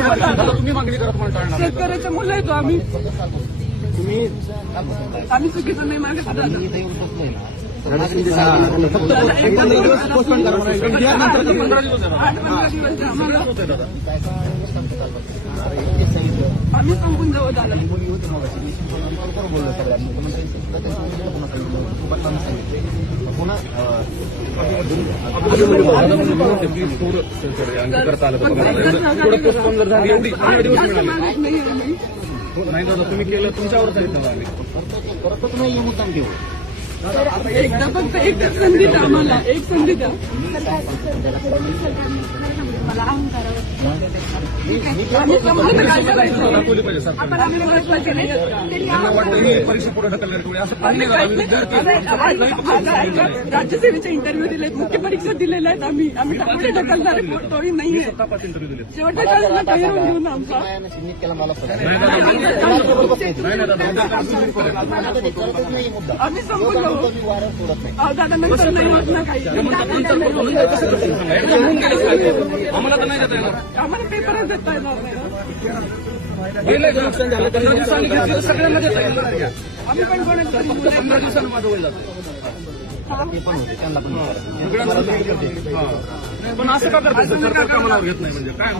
तुम्ही मागणी करत म्हणता शेतकऱ्याच्या मुलं येतो आम्ही चुकीचं नाही मागत आम्ही संपून जाऊ दादा नाही दादा तुम्ही केलं तुमच्यावर करतच नाही मुद्दाम घेऊ एकदा फक्त एक संधी द्या आम्हाला एक संधी द्या परीक्षा पुढे राज्यसेवेचे इंटरव्ह्यू दिलेत मुख्य परीक्षा दिलेल्या आहेत आम्ही पुढे ढकलणार तोही नाहीये शेवटच्या काळाला तयार घेऊन आमचा आम्ही संपून जाऊ दादा नंतर नाही होत ना काही आम्हाला पेपरच देता येणार नाही सगळ्यांना देता येईल आम्ही पण कोणाला 15 दिवसांना माझं वय जातं पण असं का करतात सरकार कामावर घेत नाही म्हणजे काय